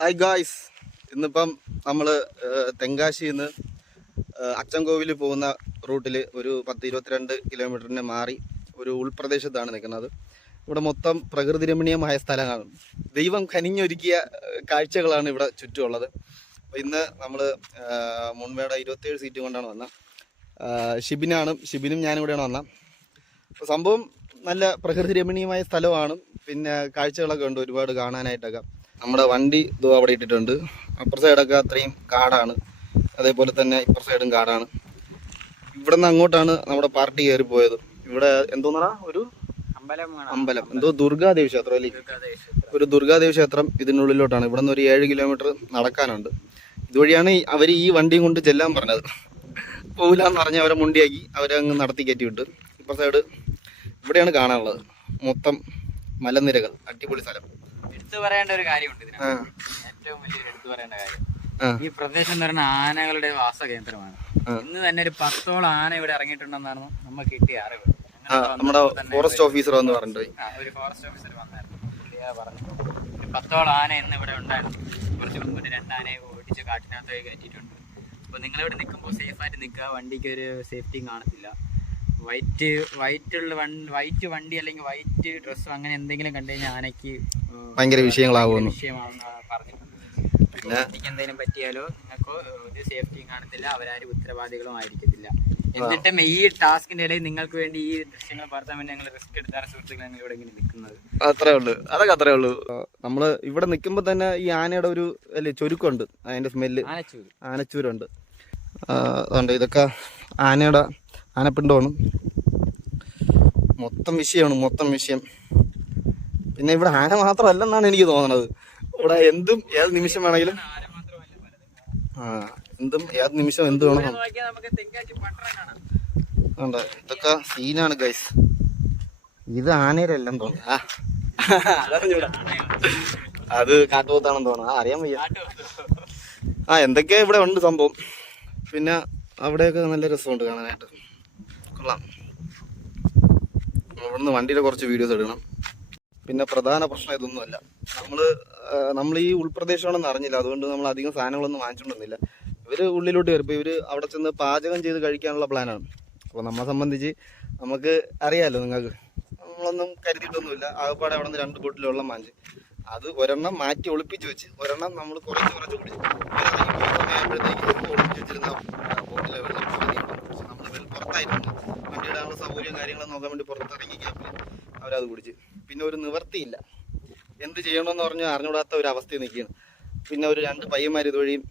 Hi guys, ഇന്നിപ്പം നമ്മൾ തെങ്കാശിയിൽ നിന്ന് അച്ചൻകോവിൽ പോകുന്ന റൂട്ടിൽ ഒരു 10-22 കിലോമീറ്ററിന് മാറി ഒരു ഉൾപ്രദേശത്താണ് നിൽക്കുന്നത്. ഇവിടെ മൊത്തം പ്രകൃതി രമണീയമായ സ്ഥലങ്ങളാണ്. ദൈവം കനിഞ്ഞൊരുക്കിയ കാഴ്ചകളാണ് ഇവിടെ ചുറ്റുമുള്ളത്. അപ്പോൾ ഇന്ന് നമ്മൾ മുൻപേടെ 27 സീറ്റ് കൊണ്ടാണ് വന്നത്. ഷിബിനും ഞാനും കൂടെയാണ് വന്നത്. അപ്പോൾ സംഭവം നല്ല പ്രകൃതി രമണീയമായ സ്ഥലമാണ്. പിന്നെ കാഴ്ചകളൊക്കെ ഉണ്ട് ഒരുപാട് കാണാനായിട്ടൊക്കെ. നമ്മുടെ വണ്ടി ഇതോ അവിടെ ഇട്ടിട്ടുണ്ട്. അപ്പുറ സൈഡൊക്കെ അത്രയും കാടാണ്, അതേപോലെ തന്നെ ഇപ്പുറ സൈഡും കാടാണ്. ഇവിടെ നിന്ന് അങ്ങോട്ടാണ് നമ്മുടെ പാർട്ടി കയറി പോയത്. ഇവിടെ എന്തോന്നാ ഒരു അമ്പലം, എന്തോ ദുർഗാദേവി ക്ഷേത്രം അല്ലേ, ഒരു ദുർഗാദേവി ക്ഷേത്രം ഇതിനുള്ളിലോട്ടാണ്. ഇവിടെ നിന്ന് ഒരു 7 കിലോമീറ്റർ നടക്കാനുണ്ട്. ഇതുവഴിയാണ് അവർ ഈ വണ്ടിയും കൊണ്ട് ചെല്ലാൻ പറഞ്ഞത്. പോകില്ലാന്ന് പറഞ്ഞ് അവരെ മുണ്ടിയാക്കി അവരെ അങ്ങ് നടത്തി കയറ്റി വിട്ട്. ഇപ്പുറ സൈഡ് ഇവിടെയാണ് കാണാനുള്ളത്. മൊത്തം മലനിരകൾ, അടിപൊളി സ്ഥലം. എടുത്തു പറയേണ്ട ഒരു കാര്യമുണ്ട് ഇതിനകത്ത്. ഏറ്റവും വലിയൊരു എടുത്തു പറയേണ്ട കാര്യം, ഈ പ്രദേശം എന്ന് പറയുന്ന ആനകളുടെ വാസ കേന്ദ്രമാണ്. ഇന്ന് തന്നെ ഒരു 10ഓളം ആന ഇവിടെ ഇറങ്ങിയിട്ടുണ്ടെന്നാണ് നമുക്ക് കിട്ടിയ അറിവ്. നമ്മുടെ ഫോറസ്റ്റ് ഓഫീസർ വന്ന് പറഞ്ഞിട്ട് ഒരു ഫോറസ്റ്റ് ഓഫീസർ വന്നായിരുന്നു. പറഞ്ഞു ഒരു 10ഓളം ആന ഇന്ന് ഇവിടെ ഉണ്ടായിരുന്നു. കുറച്ച് മുമ്പ് 2 ആനയെ ഓടിച്ച് കാട്ടിനകത്ത് കയറ്റിയിട്ടുണ്ട്. അപ്പോൾ നിങ്ങളിവിടെ നിൽക്കുമ്പോൾ സേഫായിട്ട് നിൽക്കുക. വണ്ടിക്ക് ഒരു സേഫ്റ്റിയും കാണത്തില്ല. വൈറ്റ് വണ്ടി അല്ലെങ്കിൽ വൈറ്റ് ഡ്രസ്സോ അങ്ങനെ എന്തെങ്കിലും കണ്ടു കഴിഞ്ഞാൽ ആനയ്ക്ക് ഭയങ്കര വിഷയമാണെന്ന് പറഞ്ഞിട്ടുണ്ട്. എനിക്ക് എന്തെങ്കിലും പറ്റിയാലോ നിങ്ങൾക്ക് ഒരു സേഫ്റ്റിയും കാണത്തില്ല, അവരാരും ഉത്തരവാദികളും ആയിരിക്കത്തില്ല. എന്നിട്ടും ഈ ടാസ്കിന്റെ ഇടയിൽ നിങ്ങൾക്ക് വേണ്ടി ഈ ദൃശ്യങ്ങൾ പകർത്താൻ വേണ്ടി ഞങ്ങൾ റിസ്ക് എടുത്താണ് സുഹൃത്തുക്കൾ ഞങ്ങൾ ഇവിടെ ഇങ്ങനെ നിൽക്കുന്നത്. അത്രേ ഉള്ളൂ, അതൊക്കെ അത്രേ ഉള്ളൂ. നമ്മള് ഇവിടെ നിൽക്കുമ്പോൾ തന്നെ ഈ ആനയുടെ ഒരു ചുരുക്കമുണ്ട്, അതിന്റെ സ്മെല്ല്, ആനച്ചൂരുണ്ട്. അതുകൊണ്ട് ഇതൊക്കെ ആനപ്പിണ്ടമാണ്. മൊത്തം വിഷയം. പിന്നെ ഇവിടെ ആന മാത്രമല്ലെന്നാണ് എനിക്ക് തോന്നുന്നത്. ഇവിടെ എന്തും ഏത് നിമിഷം വേണമെങ്കിലും എന്ത് വേണം. ഇതൊക്കെ സീനാണ് ഗൈസ്. ഇത് ആനയിലെല്ലാം തോന്നുന്നു. അത് കാട്ടുപോത്താണെന്ന് തോന്നുന്നു. അറിയാൻ വയ്യ. എന്തൊക്കെയാ ഇവിടെ ഉണ്ട് സംഭവം. പിന്നെ അവിടെയൊക്കെ നല്ല രസമുണ്ട് കാണാനായിട്ട്. കൊള്ളാം. ഇവിടുന്ന് വണ്ടിയുടെ കുറച്ച് വീഡിയോസ് എടുക്കണം. പിന്നെ പ്രധാന പ്രശ്നം ഇതൊന്നുമല്ല, നമ്മൾ ഈ ഉൾപ്രദേശമാണെന്ന് അറിഞ്ഞില്ല. അതുകൊണ്ട് നമ്മൾ അധികം സാധനങ്ങളൊന്നും വാങ്ങിച്ചുകൊണ്ടൊന്നുമില്ല. ഇവർ ഉള്ളിലോട്ട് കയറിപ്പോൾ ഇവർ അവിടെ ചെന്ന് പാചകം ചെയ്ത് കഴിക്കാനുള്ള പ്ലാനാണ്. അപ്പോൾ നമ്മളെ സംബന്ധിച്ച് നമുക്ക് അറിയാമല്ലോ, നിങ്ങൾക്ക് നമ്മളൊന്നും കരുതിയിട്ടൊന്നുമില്ല. ആകപ്പാടെ അവിടെ നിന്ന് 2 ബോട്ടിൽ വെള്ളം വാങ്ങിച്ച് അത് ഒരെണ്ണം മാറ്റി ഒളിപ്പിച്ച് വെച്ച് ഒരെണ്ണം നമ്മൾ കുറച്ച് കുടിച്ചു. സമയമാകുമ്പോഴത്തേക്ക് ഒളിപ്പിച്ച് വെച്ചിരുന്ന ബോട്ടിലെ വെള്ളം നമ്മൾ പുറത്തായിരുന്നു. വണ്ടി ഇടാനുള്ള സൗകര്യം കാര്യങ്ങളും നോക്കാൻ വേണ്ടി പുറത്തിറങ്ങി ക്യാമ്പിൽ അവരത് കുടിച്ച്. പിന്നെ ഒരു നിവർത്തിയില്ല, എന്ത് ചെയ്യണമെന്ന് പറഞ്ഞാൽ അറിഞ്ഞുകൂടാത്ത ഒരു അവസ്ഥയിൽ നിൽക്കുകയാണ്. പിന്നെ ഒരു 2 പയ്യന്മാർ ഇതുവഴിയും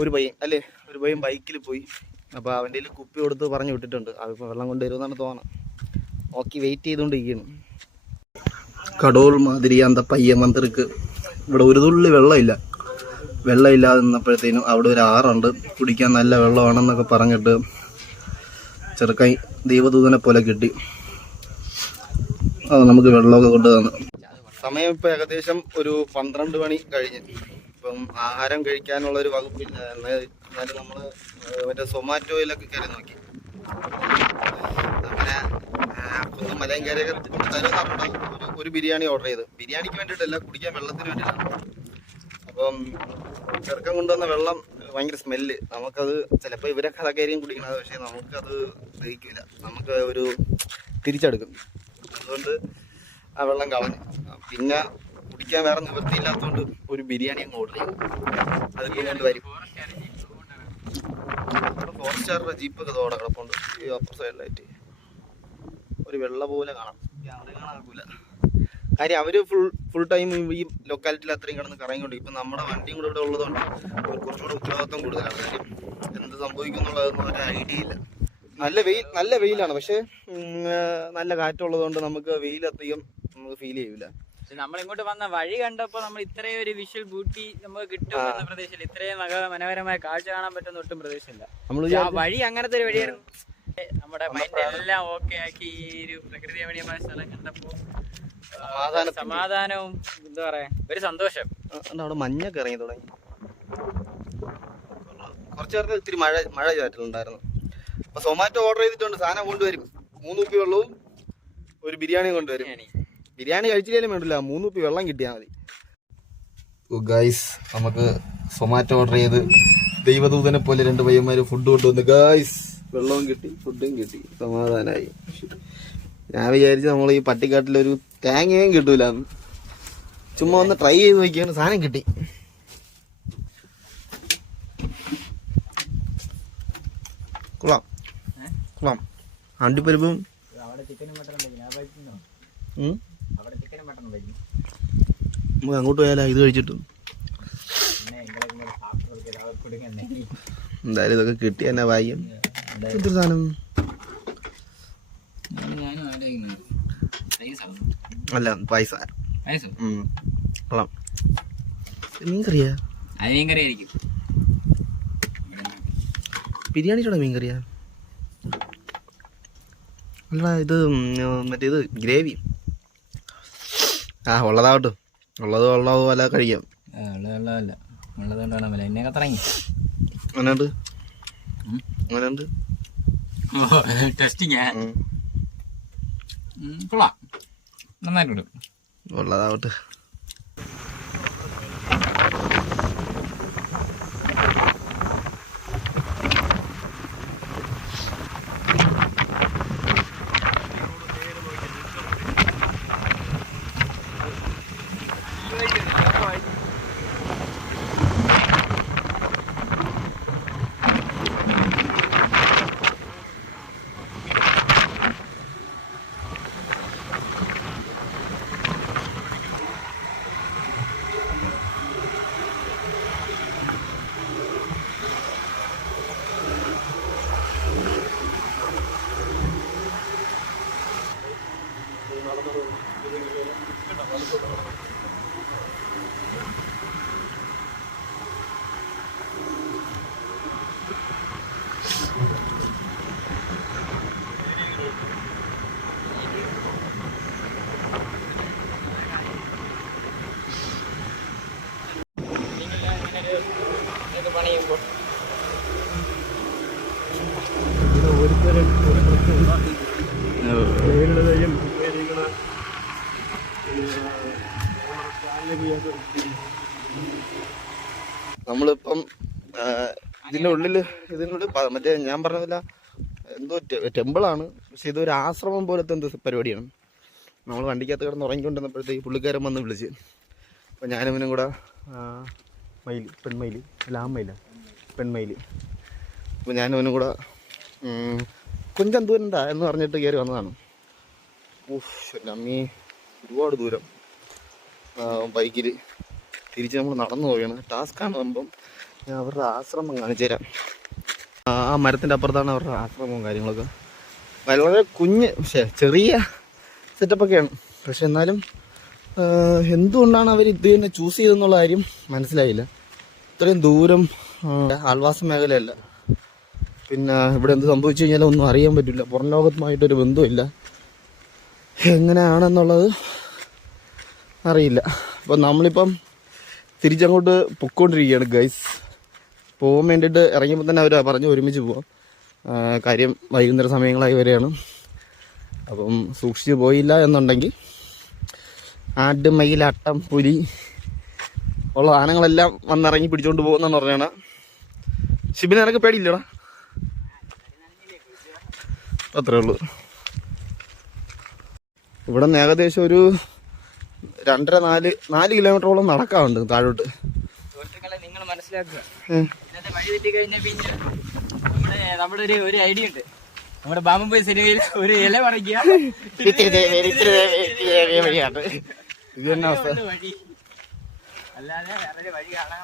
ഒരു പയ്യൻ ബൈക്കിൽ പോയി. അപ്പോൾ അവൻ്റെ കയ്യിൽ കുപ്പി കൊടുത്ത് പറഞ്ഞു വിട്ടിട്ടുണ്ട്. അതിപ്പോൾ വെള്ളം കൊണ്ടുവരുമെന്നാണ് തോന്നുന്നത്. നോക്കി വെയിറ്റ് ചെയ്തുകൊണ്ടിരിക്കുകയാണ്. കടോൾ മാതിരി അന്ത പയ്യൻ വന്നിருக்கு. ഇവിടെ ഒരു തുള്ളി വെള്ളമില്ലാതെ നിന്നപ്പോഴത്തേനും അവിടെ ഒരു ആറുണ്ട്, കുടിക്കാൻ നല്ല വെള്ളമാണെന്നൊക്കെ പറഞ്ഞിട്ട് ചെറുക്കൻ ദൈവദൂതനെ പോലെ കിട്ടി. അത് നമുക്ക് വെള്ളമൊക്കെ കൊണ്ട് തന്നു. സമയം ഇപ്പോൾ ഏകദേശം ഒരു 12 മണി കഴിഞ്ഞ്. ഇപ്പം ആഹാരം കഴിക്കാനുള്ളൊരു വകുപ്പില്ല. എന്നാലും നമ്മൾ മറ്റേ സൊമാറ്റോയിലൊക്കെ കയറി നോക്കി. അങ്ങനെ ഒന്ന് മലയും കയറിയൊക്കെ കൊണ്ട് തരുമെന്ന് പറഞ്ഞിട്ട് ഒരു ബിരിയാണി ഓർഡർ ചെയ്ത്. ബിരിയാണിക്ക് വേണ്ടിയിട്ടല്ല, കുടിക്കാൻ വെള്ളത്തിന് വേണ്ടിയിട്ടാണ്. അപ്പം ചെറുക്കം കൊണ്ടുവന്ന വെള്ളം ഭയങ്കര സ്മെല്ല്. നമുക്കത് ചിലപ്പോൾ ഇവരൊക്കെ അതൊക്കെയായിരിക്കും കുടിക്കണത്, പക്ഷേ നമുക്കത് ദഹിക്കില്ല. നമുക്ക് ഒരു തിരിച്ചെടുക്കും. അതുകൊണ്ട് ആ വെള്ളം കളഞ്ഞു. പിന്നെ കുടിക്കാൻ വേറെ നിവൃത്തിയില്ലാത്തതുകൊണ്ട് ഒരു ബിരിയാണി അങ്ങ് ഓർഡർ ചെയ്യും. അത് കൊണ്ട് വരും. ഫോറസ്റ്റുകാരുടെ ജീപ്പൊക്കെ ഇതോടെ കിടപ്പുണ്ട്. ഈ അപ്പർ സൈഡിലായിട്ട് ഒരു വെള്ള പോലെ കാണാം. ക്യാമറ കാണാനാക്കൂല. കാര്യം അവർ ഫുൾ ടൈം ഈ ലൊക്കാലിറ്റിയിൽ അത്രയും കിടന്ന് കറങ്ങിക്കൊണ്ട്. ഇപ്പം നമ്മുടെ വണ്ടിയും കൂടെ ഇവിടെ ഉള്ളതുകൊണ്ട് കുറച്ചുകൂടെ ഉത്തരവാദിത്വം കൂടുതലാണ്. കാര്യം എന്ത് സംഭവിക്കും എന്നുള്ളതൊന്നും ഒരു ഐഡിയ ഇല്ല. നല്ല വെയിലാണ്, പക്ഷേ നല്ല കാറ്റുള്ളത് കൊണ്ട് നമുക്ക് വെയിൽ അധികം നമുക്ക് ഫീൽ ചെയ്യൂല. നമ്മളിങ്ങോട്ട് വന്ന വഴി കണ്ടപ്പോൾ നമ്മൾ ഇത്രയും ഒരു വിഷ്വൽ ബ്യൂട്ടി നമുക്ക് കിട്ടും എന്ന പ്രദേശമില്ല. ഇത്രയും മനോഹരമായ കാഴ്ച കാണാൻ പറ്റുന്ന ഒട്ടും പ്രദേശമില്ല. വഴി അങ്ങനത്തെ ഒരു വഴിയായിരുന്നു. നമ്മുടെ മൈൻഡ് എല്ലാം ഓക്കെ ആക്കി ഈ ഒരു പ്രകൃതി രമണീയമായ സ്ഥലം കണ്ടപ്പോൾ സമാധാനവും എന്താ പറയാ ഒരു സന്തോഷം. അവിടെ മഞ്ഞൊക്കെ ഇറങ്ങി തുടങ്ങി. കുറച്ചു നേരത്തെ ഇത്തിരി മഴ ചാറ്റലുണ്ടായിരുന്നു. അപ്പൊ സൊമാറ്റോ ഓർഡർ ചെയ്തിട്ടുണ്ട്, സാധനം കൊണ്ടുവരും. 3 കുപ്പി വെള്ളവും ഒരു ബിരിയാണിയും കൊണ്ടുവരും. ബിരിയാണി കഴിച്ചില്ലേലും വേണ്ടില്ല, 3 കുപ്പി വെള്ളം കിട്ടിയാൽ മതി. ഗായ്സ് നമുക്ക് സൊമാറ്റോ ഓർഡർ ചെയ്ത് ദൈവദൂതനെ പോലെ 2 പയ്യന്മാര് ഫുഡ് കൊണ്ടുവന്ന്. ഗായ്സ് വെള്ളവും കിട്ടി, ഫുഡും കിട്ടി, സമാധാനായി. ഞാൻ വിചാരിച്ചു നമ്മൾ ഈ പട്ടിക്കാട്ടിലൊരു തേങ്ങയും കിട്ടൂലെന്ന്. ചുമ്മാ ഒന്ന് ട്രൈ ചെയ്ത് നോക്കിയാണ്, സാധനം കിട്ടി. കൊള്ളാം കൊള്ളാം. അണ്ടിപ്പരിപ്പും നമുക്ക് അങ്ങോട്ട് പോയാലോ ഇത് കഴിച്ചിട്ട്. എന്തായാലും ഇതൊക്കെ കിട്ടി തന്നെ ഭാഗ്യം. എന്തൊരു സാധനം അല്ല, പൈസ. കൊള്ളാം. മീൻകറിയാ? മീൻകറിയായിരിക്കും. ബിരിയാണിയുടെ മീൻകറിയാ? അല്ല, ഇത് മറ്റേത് ഗ്രേവി. ഉള്ളതാവട്ടെ, ഉള്ളത് പോലെ കഴിക്കാം. അങ്ങനെയുണ്ട്. നന്നായിട്ടുണ്ട്. ഉള്ളതാവട്ടെ. പണിയുമ്പോൾ നമ്മളിപ്പം ഇതിനുള്ളിൽ മറ്റേ ഞാൻ പറഞ്ഞതില്ല എന്തോ ടെമ്പിളാണ്, പക്ഷെ ഇതൊരു ആശ്രമം പോലത്തെ എന്തോ പരിപാടിയാണ്. നമ്മൾ വണ്ടിക്കകത്ത് കിടന്ന് ഉറങ്ങിക്കൊണ്ടിരുന്നപ്പോഴത്തേക്ക് പുള്ളിക്കാരൻ വന്ന് വിളിച്ച്. അപ്പം ഞാനിവനും കൂടെ പെൺമയിൽ അപ്പോൾ ഞാനിവനും കൂടെ കൊഞ്ചം ദൂരണ്ട എന്ന് പറഞ്ഞിട്ട് കയറി വന്നതാണ്. അമ്മീ ഒരുപാട് ദൂരം ബൈക്കിൽ തിരിച്ച് നമ്മൾ നടന്നു പോവുകയാണ്. ടാസ്ക്കാണ് പറയുമ്പം ഞാൻ അവരുടെ ആശ്രമം കാണിച്ചു തരാം. ആ മരത്തിൻ്റെ അപ്പുറത്താണ് അവരുടെ ആശ്രമവും കാര്യങ്ങളൊക്കെ. വളരെ ചെറിയ സെറ്റപ്പൊക്കെയാണ്. പക്ഷെ എന്നാലും എന്തുകൊണ്ടാണ് അവർ ഇത് തന്നെ ചൂസ് ചെയ്തെന്നുള്ള കാര്യം മനസ്സിലായില്ല. ഇത്രയും ദൂരം ആൾവാസ മേഖലയല്ല. പിന്നെ ഇവിടെ എന്ത് സംഭവിച്ചു കഴിഞ്ഞാലും ഒന്നും അറിയാൻ പറ്റില്ല. പുറം ലോകത്തുമായിട്ടൊരു ബന്ധമില്ല. എങ്ങനെയാണെന്നുള്ളത് അറിയില്ല. അപ്പം നമ്മളിപ്പം തിരിച്ചങ്ങോട്ട് പൊയ്ക്കൊണ്ടിരിക്കുകയാണ് ഗൈസ്. പോകാൻ വേണ്ടിയിട്ട് ഇറങ്ങിയപ്പോൾ തന്നെ അവർ പറഞ്ഞു ഒരുമിച്ച് പോവാം. കാര്യം വൈകുന്നേര സമയങ്ങളായി വരെയാണ്. അപ്പം സൂക്ഷിച്ച് പോയില്ല എന്നുണ്ടെങ്കിൽ ആട്, മയിൽ, അട്ടം, പുലി ഉള്ള സാധനങ്ങളെല്ലാം വന്നിറങ്ങി പിടിച്ചുകൊണ്ട് പോകുന്നെന്ന് പറഞ്ഞാണ്. ഷിബിന് നിനക്ക് പേടിയില്ലടാ? അത്രേ ഉള്ളൂ. ഇവിടെ നിന്ന് ഏകദേശം ഒരു 2.5-4 കിലോമീറ്ററോളം നടക്കാറുണ്ട് താഴോട്ട്. നിങ്ങൾ മനസ്സിലാക്കുക, വഴി തെറ്റി കഴിഞ്ഞാൽ പിന്നെ നമ്മുടെ ഒരു ഐഡിയ ഉണ്ട്. നമ്മുടെ ബാമ്പു സിനിമയിൽ ഒരു ഇല പറിക്കുക, ഇത് തന്നെ അവസ്ഥ. വഴി അല്ലാതെ വേറെ വഴി കാണാൻ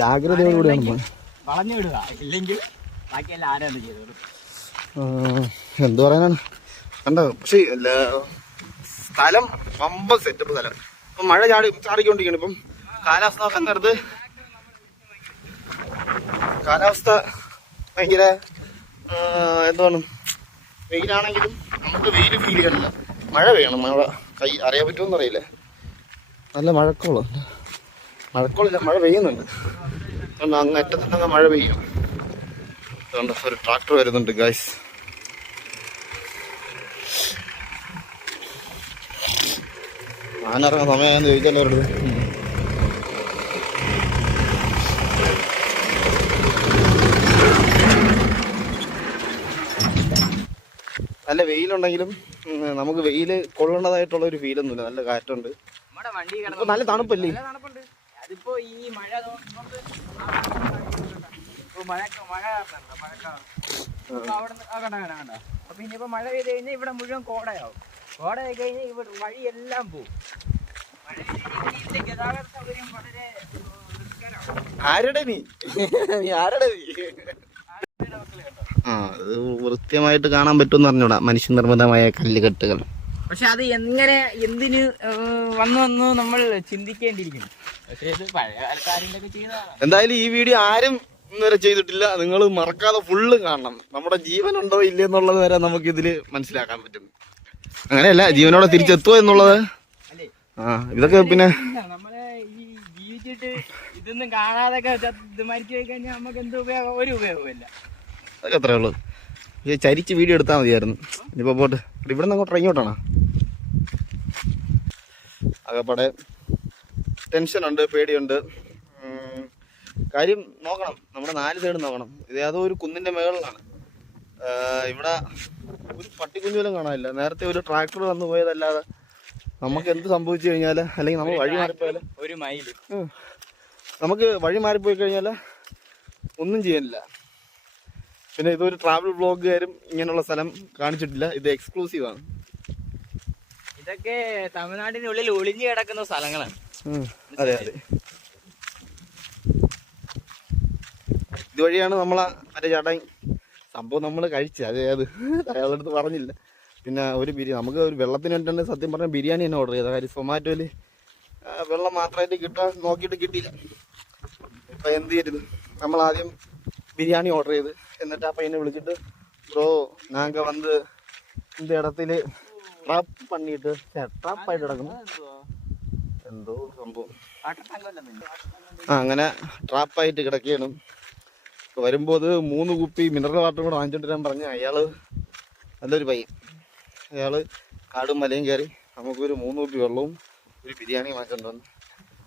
ജാഗ്രതയോടുകൂടിയാണ് വളഞ്ഞു വിടുക, ഇല്ലെങ്കിൽ ബാക്കിയെല്ലാം ആരാണ് ചെയ്തോളൂ. എന്ത് പറയാനാണ് കണ്ടോ. പക്ഷേ സ്ഥലം പമ്പ സെറ്റപ്പ് സ്ഥലം. ഇപ്പം മഴ ചാടിക്കൊണ്ടിരിക്കുകയാണ്. ഇപ്പം കാലാവസ്ഥ നോക്കാൻ നേരത്ത് കാലാവസ്ഥ ഭയങ്കര എന്താണ്, വെയിലാണെങ്കിലും നമുക്ക് വെയിൽ ഫീൽ ചെയ്യണില്ല. മഴ പെയ്യണം. മഴ അറിയാൻ പറ്റുമെന്ന് അറിയില്ല. നല്ല മഴക്കോളില്ല, മഴ പെയ്യുന്നുണ്ട്. അതുകൊണ്ട് അങ്ങ് അറ്റത്തങ്ങ് മഴ പെയ്യും. അതുകൊണ്ട് ഒരു ട്രാക്ടർ വരുന്നുണ്ട് ഗൈസ്. ആനിറങ്ങാൻ സമയമാണെന്ന് ചോദിച്ചാലോ അവരോട്. നല്ല വെയിലുണ്ടെങ്കിലും നമുക്ക് വെയിൽ കൊള്ളേണ്ടതായിട്ടുള്ള ഒരു ഫീലൊന്നുമില്ല. നല്ല കാറ്റുണ്ട്, നല്ല തണുപ്പല്ലേ. അതിപ്പോ ഈ മഴ അപ്പൊ ഇനിയിപ്പോ മഴ പെയ്ത് കഴിഞ്ഞാൽ ഇവിടെ മുഴുവൻ കോടയാവും. കോടയായി കഴിഞ്ഞാൽ ഇവിടെ വഴിയെല്ലാം പോകും. മഴ പെയ്ത് ഗതാഗത സൗകര്യം വളരെ ആരുടെ നീ ആരുടെ നീ അത് വൃത്യമായിട്ട് കാണാൻ പറ്റുമെന്ന് പറഞ്ഞൂടാ, മനുഷ്യനിർമ്മിതമായ കല്ലുകെട്ടുകൾ. പക്ഷെ അത് എങ്ങനെ എന്തിന് വന്നു നമ്മൾ ചിന്തിക്കേണ്ടിയിരിക്കുന്നു. പക്ഷെ ഇത് പഴയ കാലക്കാരിലൊക്കെ ചെയ്തതാണ്. എന്തായാലും ഈ വീഡിയോ ആരും ഇന്നുവരെ ചെയ്തിട്ടില്ല. നിങ്ങൾ മറക്കാതെ ഫുള്ള് കാണണം. നമ്മുടെ ജീവനുണ്ടോ ഇല്ലേ എന്നുള്ളത് വരെ നമുക്ക് ഇതില് മനസ്സിലാക്കാൻ പറ്റും. അങ്ങനെയല്ല, ജീവനോടെ തിരിച്ചെത്തുമോ എന്നുള്ളത്. ഇതൊക്കെ പിന്നെ നമ്മളെ ഈ ജീവിച്ചിട്ട് ഇതൊന്നും കാണാതൊക്കെ മരിച്ചു പോയി കഴിഞ്ഞാൽ നമുക്ക് എന്ത് ഉപയോഗം? ഒരു ഉപയോഗമില്ല. അതൊക്കെ അത്രേ ഉള്ളൂ. ചരിച്ച് വീഡിയോ എടുത്താൽ മതിയായിരുന്നു. ഇനിയിപ്പോൾ പോട്ട് ഇവിടെ നിന്ന് അങ്ങോട്ട് ഇറങ്ങിയോട്ടാണ്. അകപ്പാടെ ടെൻഷനുണ്ട്, പേടിയുണ്ട്. കാര്യം നോക്കണം, നമ്മുടെ 4 സൈഡ് നോക്കണം. ഇത് ഏതോ ഒരു കുന്നിൻ്റെ മുകളിലാണ്. ഇവിടെ ഒരു പട്ടിക്കുഞ്ഞു പോലും കാണാനില്ല. നേരത്തെ ഒരു ട്രാക്ടർ വന്നു പോയതല്ലാതെ നമുക്ക് എന്ത് സംഭവിച്ചു കഴിഞ്ഞാൽ, അല്ലെങ്കിൽ നമ്മൾ വഴി മാറിപ്പോയാൽ, ഒരു മൈൽ നമുക്ക് വഴി മാറിപ്പോയി കഴിഞ്ഞാൽ ഒന്നും ചെയ്യാനില്ല. പിന്നെ ഇതൊരു ട്രാവൽ വ്ളോഗുകാരും ഇങ്ങനെയുള്ള സ്ഥലം കാണിച്ചിട്ടില്ല. ഇത് എക്സ്ക്ലൂസീവാണ്. ഇതൊക്കെ തമിഴ്നാടിനുള്ളിൽ ഒളിഞ്ഞു കിടക്കുന്ന സ്ഥലങ്ങളാണ്. അതെ അതെ. ഇതുവഴിയാണ് നമ്മളെ മറ്റേ ചേട്ടായി സംഭവം നമ്മൾ കഴിച്ചത്. അത് അയാളടുത്ത് പറഞ്ഞില്ല. പിന്നെ ഒരു ബിരിയാണി, നമുക്ക് ഒരു വെള്ളത്തിന് വേണ്ടി സത്യം പറഞ്ഞാൽ ബിരിയാണി തന്നെ ഓർഡർ ചെയ്തത്. കാര്യം സൊമാറ്റോയിൽ വെള്ളം മാത്രമായിട്ട് കിട്ടാൻ നോക്കിയിട്ട് കിട്ടിയില്ല. ഇപ്പം എന്ത് ചെയ്യരുത്, നമ്മൾ ആദ്യം ബിരിയാണി ഓർഡർ ചെയ്ത്, എന്നിട്ട് ആ പയ്യനെ വിളിച്ചിട്ട് ബ്രോ ഞങ്ങൾക്ക് വന്ന് இந்த இடத்துல ട്രാപ്പ് പണിയിട്ട് ട്രാപ്പായിട്ട് കിടക്കുന്നു എന്തോ സംഭവം. അങ്ങനെ ട്രാപ്പായിട്ട് കിടക്കുകയാണ്. വരുമ്പോൾ അത് 3 കുപ്പി മിനറൽ വാട്ടർ കൂടെ വാങ്ങിച്ചോണ്ട് വരാൻ പറഞ്ഞ് അയാൾ നല്ലൊരു പയ്യൻ. അയാൾ കാടും മലയും കയറി നമുക്കൊരു 3 കുപ്പി വെള്ളവും ഒരു ബിരിയാണി വാങ്ങിച്ചോണ്ട് വന്നു.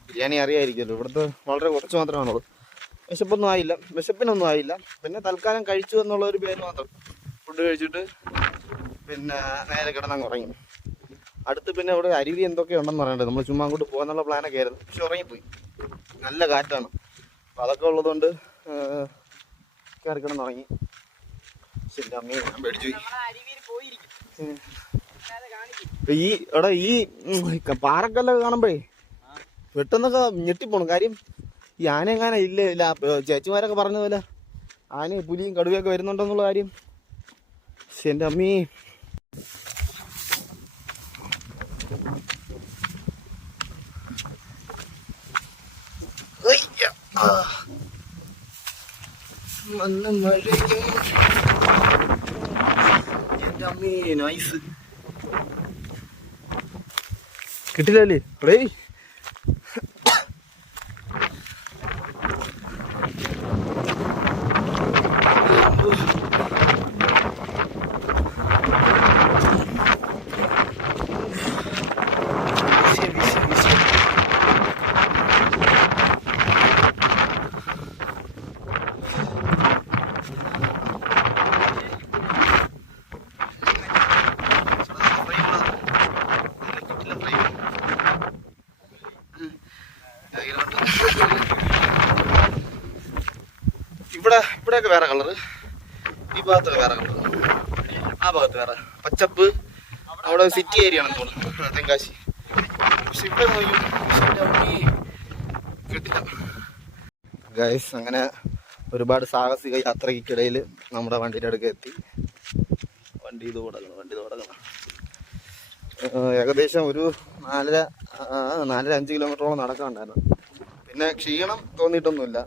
ബിരിയാണി അറിയാമായിരിക്കുമല്ലോ, ഇവിടുത്തെ വളരെ കുറച്ച് മാത്രമാണുള്ളൂ. വിശപ്പിനൊന്നും ആയില്ല. പിന്നെ തൽക്കാലം കഴിച്ചു എന്നുള്ളൊരു പേര് മാത്രം. ഫുഡ് കഴിച്ചിട്ട് പിന്നെ നേരെ കിടന്നങ്ങ് ഉറങ്ങി. അടുത്ത് പിന്നെ ഇവിടെ അരുവി എന്തൊക്കെ ഉണ്ടെന്ന് പറയണ്ടത്. നമ്മൾ ചുമ്മാ അങ്ങോട്ട് പോകാന്നുള്ള പ്ലാനൊക്കെ ആയിരുന്നു. പക്ഷെ ഉറങ്ങിപ്പോയി. നല്ല കാറ്റാണ്. അപ്പോൾ അതൊക്കെ ഉള്ളതുകൊണ്ട് കയറി കിടന്നുറങ്ങി. ശരി അമ്മയെ ഞാൻ പേടിച്ചു പോയി. ഈ പാറക്കല്ലൊക്കെ കാണുമ്പോഴേ പെട്ടെന്നൊക്കെ ഞെട്ടിപ്പോണം. കാര്യം ഈ ആനയെങ്ങാനും ഇല്ല ചേച്ചിമാരൊക്കെ പറഞ്ഞ പോലെ ആനയും പുലിയും കടുവയൊക്കെ വരുന്നുണ്ടെന്നുള്ള കാര്യം. പക്ഷെ എൻ്റെ അമ്മീ നല്ല മഴയും എൻ്റെ അമ്മീ നൈസ് കിട്ടില്ലല്ലേ ഇവിടെ. ഇവിടെയൊക്കെ വേറെ കളറ്, ഈ ഭാഗത്തൊക്കെ വേറെ കളറ്, ആ ഭാഗത്ത് വേറെ പച്ചപ്പ്. അവിടെ സിറ്റി ഏരിയ ആണെന്ന് തോന്നുന്നു, തെങ്കാശി. പക്ഷെ ഇവിടെ കിട്ടില്ല ഗൈസ്. അങ്ങനെ ഒരുപാട് സാഹസിക യാത്രയ്ക്കിടയിൽ നമ്മുടെ വണ്ടിയുടെ അടുക്ക് എത്തി. വണ്ടി ഇത് തുടങ്ങണം. ഏകദേശം ഒരു 4-5 കിലോമീറ്ററോളം നടക്കാനുണ്ടായിരുന്നു. പിന്നെ ക്ഷീണം തോന്നിയിട്ടില്ല.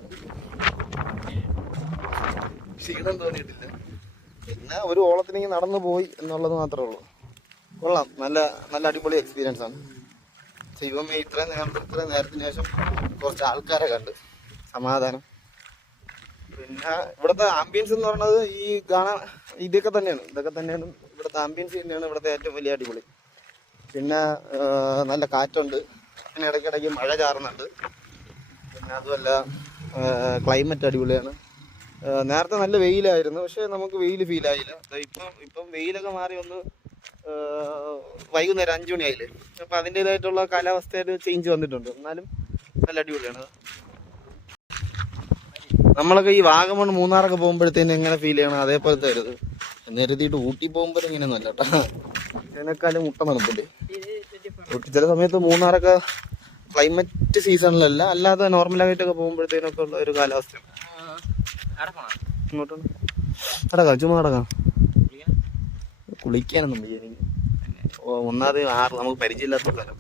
പിന്നെ ഒരു ഓളത്തിനെങ്കിൽ നടന്നു പോയി എന്നുള്ളത് മാത്രമേ ഉള്ളൂ. കൊള്ളാം, നല്ല അടിപൊളി എക്സ്പീരിയൻസ് ആണ്. ദൈവമേ, ഇത്രയും നേരത്തിന് ശേഷം കുറച്ച് ആൾക്കാരെ കണ്ട് സമാധാനം. പിന്നെ ഇവിടുത്തെ ആംബിയൻസ് എന്ന് പറയുന്നത് ഇതൊക്കെ തന്നെയാണ് ഇവിടുത്തെ ആംബിയൻസ് തന്നെയാണ് ഇവിടുത്തെ ഏറ്റവും വലിയ അടിപൊളി. പിന്നെ നല്ല കാറ്റുണ്ട്, പിന്നെ ഇടയ്ക്കിടയ്ക്ക് മഴ ചാറുന്നുണ്ട്. പിന്നെ അതുമല്ല ക്ലൈമറ്റ് അടിപൊളിയാണ്. നേരത്തെ നല്ല വെയിലായിരുന്നു, പക്ഷെ നമുക്ക് വെയിൽ ഫീലായില്ല. ഇപ്പം വെയിലൊക്കെ മാറി ഒന്ന് വൈകുന്നേരം 5 മണിയായില്ലേ, അപ്പം അതിൻ്റേതായിട്ടുള്ള കാലാവസ്ഥയിൽ ചേഞ്ച് വന്നിട്ടുണ്ട്. എന്നാലും നല്ല അടിപൊളിയാണ്. നമ്മളൊക്കെ ഈ വാഗമൺ മൂന്നാറൊക്കെ പോകുമ്പോഴത്തേന് എങ്ങനെ ഫീൽ ചെയ്യണം അതേപോലത്തെ ഒരു നേരത്തിയിട്ട് ഊട്ടി പോകുമ്പോൾ ഇങ്ങനെയൊന്നും അല്ല കേട്ടോ. ഇതിനേക്കാളും മുട്ട നടപ്പില്ലേ. ചില സമയത്ത് മൂന്നാറൊക്കെ ക്ലൈമറ്റ് സീസണിലല്ല, അല്ലാതെ നോർമലായിട്ടൊക്കെ പോകുമ്പോഴത്തേനൊക്കെ ഉള്ള ഒരു കാലാവസ്ഥ. ഇങ്ങോട്ടാണ് നടക്കാം, ചുമ്മാ നടക്കാം. കുളിക്കാനൊന്നും വയ്യ എനിക്ക്. ഒന്നാമത് നമുക്ക് പരിചയമില്ലാത്ത സ്ഥലം.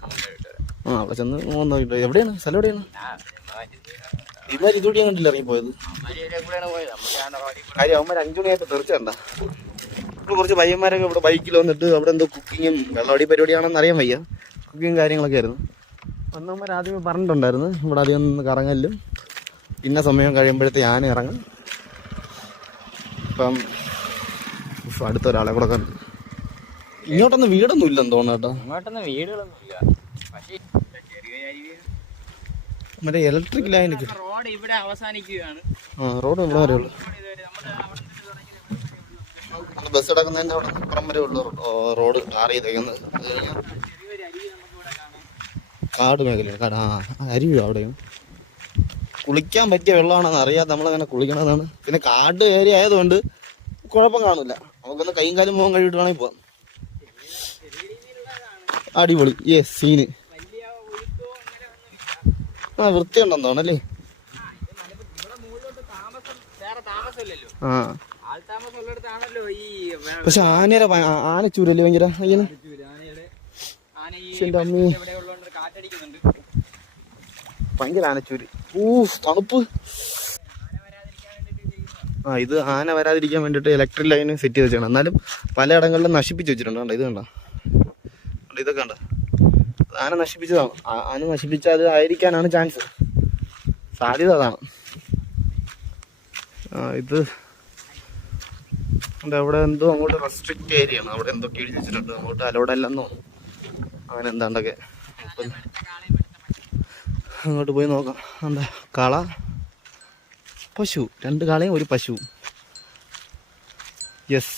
അവിടെ ചെന്ന് നോക്കിട്ടോ. എവിടെയാണ് സ്ഥലം? എവിടെയാണ് ഇവന്മാർ ഇതുകൂടി കണ്ടില്ല ഇറങ്ങിപ്പോയത്? കാര്യം അവന്മാർ 5 മണിയായിട്ട് തെറിച്ചണ്ട. ഇപ്പോൾ കുറച്ച് പയ്യന്മാരൊക്കെ ഇവിടെ ബൈക്കിൽ വന്നിട്ട് അവിടെ എന്തോ കുക്കിങ്ങും വെള്ളമടി പരിപാടിയാണെന്ന് അറിയാൻ വയ്യ. കുക്കിങ്ങും കാര്യങ്ങളൊക്കെ ആയിരുന്നു. വന്നവന്മാർ ആദ്യമേ പറഞ്ഞിട്ടുണ്ടായിരുന്നു ഇവിടെ അധികം നിന്ന് കറങ്ങലും, പിന്നെ സമയം കഴിയുമ്പോഴത്തെ ഞാൻ ഇറങ്ങും. ഇപ്പം അടുത്തൊരാളെ കൂടെ കണ്ടു. ഇങ്ങോട്ടൊന്നും വീടൊന്നും ഇല്ലെന്ന് തോന്നുന്നു കേട്ടോ. ഇങ്ങോട്ടൊന്നും വീടുകളൊന്നും ഇല്ല. മറ്റേ ഇലക്ട്രിക് ലൈൻ റോഡ് ഇവിടെ അവസാനിക്കുകയാണ്. റോഡ് ഇവിടെ വരെ ഉള്ളു. ബസ് കിടക്കുന്നതിൻ്റെ അവിടെ അപ്പുറം വരെ ഉള്ളു റോഡ് ടാർ ചെയ്തേക്കുന്നത്. കാട് മേഖലയാണ്. കാട് അരുവി അവിടെയും. കുളിക്കാൻ പറ്റിയ വെള്ളമാണെന്ന് അറിയാതെ നമ്മളങ്ങനെ കുളിക്കണമെന്നാണ്. പിന്നെ കാട് ഏരിയ ആയതുകൊണ്ട് കുഴപ്പം കാണില്ല. നമുക്കൊന്ന് കൈയും കാലും മുഖം കഴിയിട്ട് വേണമെങ്കിൽ പോവാം. അടിപൊളി. സീന്. വൃത്തിയുണ്ടെന്ന് തോന്നല്ലേ. പക്ഷെ ആനച്ചൂരല്ലേ ഭയങ്കര. ഭയങ്കര ആനച്ചൂര്. തണുപ്പ്. ഇത് ആന വരാതിരിക്കാൻ വേണ്ടിയിട്ട് ഇലക്ട്രിക് ലൈന് സെറ്റ് ചെയ്ത് വെച്ചാണ്. എന്നാലും പലയിടങ്ങളിലും നശിപ്പിച്ച് വെച്ചിട്ടുണ്ട്. കണ്ടോ, ഇത് കണ്ടോ, ഇതൊക്കെ കണ്ടോ. ആന നശിപ്പിച്ചതാണ്. ആന നശിപ്പിച്ചാൽ അത് ആയിരിക്കാനാണ് ചാൻസ്, സാധ്യത അതാണ്. ഇത് അവിടെ എന്തോ അങ്ങോട്ട് റെസ്ട്രിക്റ്റ് ഏരിയ ആണ്. അവിടെ എന്തൊക്കെ എഴുതി വെച്ചിട്ടുണ്ട്. അങ്ങോട്ട് അലോഡല്ലെന്നോ അങ്ങനെ എന്താണ്ടൊക്കെ. അങ്ങോട്ട് പോയി നോക്കാം. എന്താ കാള, പശു, 2 കാളയും 1 പശുവും. യെസ്.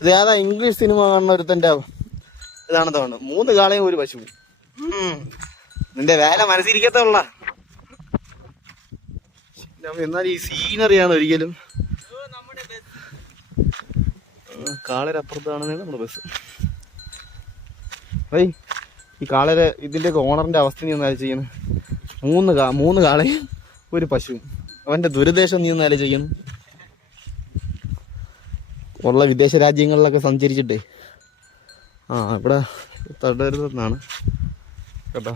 ഇത് ഏതാ ഇംഗ്ലീഷ് സിനിമ കാണുന്ന ഒരുത്തൻ്റെ ഇതാണെന്ന് തോന്നുന്നു. 3 കാളയും 1 പശുവും. നിന്റെ വേല മനസ്സിരിക്കത്തുള്ള. എന്നാൽ ഈ സീനറിയാണ് ഒരിക്കലും. കാളയുടെ അപ്പുറത്താണെന്നാണ് നമ്മുടെ ബസ്. ഈ കാളയുടെ ഇതിൻ്റെയൊക്കെ ഓണറിൻ്റെ അവസ്ഥ നീ ഒന്ന് ആലോചിക്കണം. 3 കാളയും 1 പശുവും. അവൻ്റെ ദുരുദ്ദേശം നീ ഒന്ന് ആലോചിക്കണം. ഉള്ള വിദേശ രാജ്യങ്ങളിലൊക്കെ സഞ്ചരിച്ചിട്ടേ ഇവിടെ തടരുതെന്നാണ് കേട്ടോ.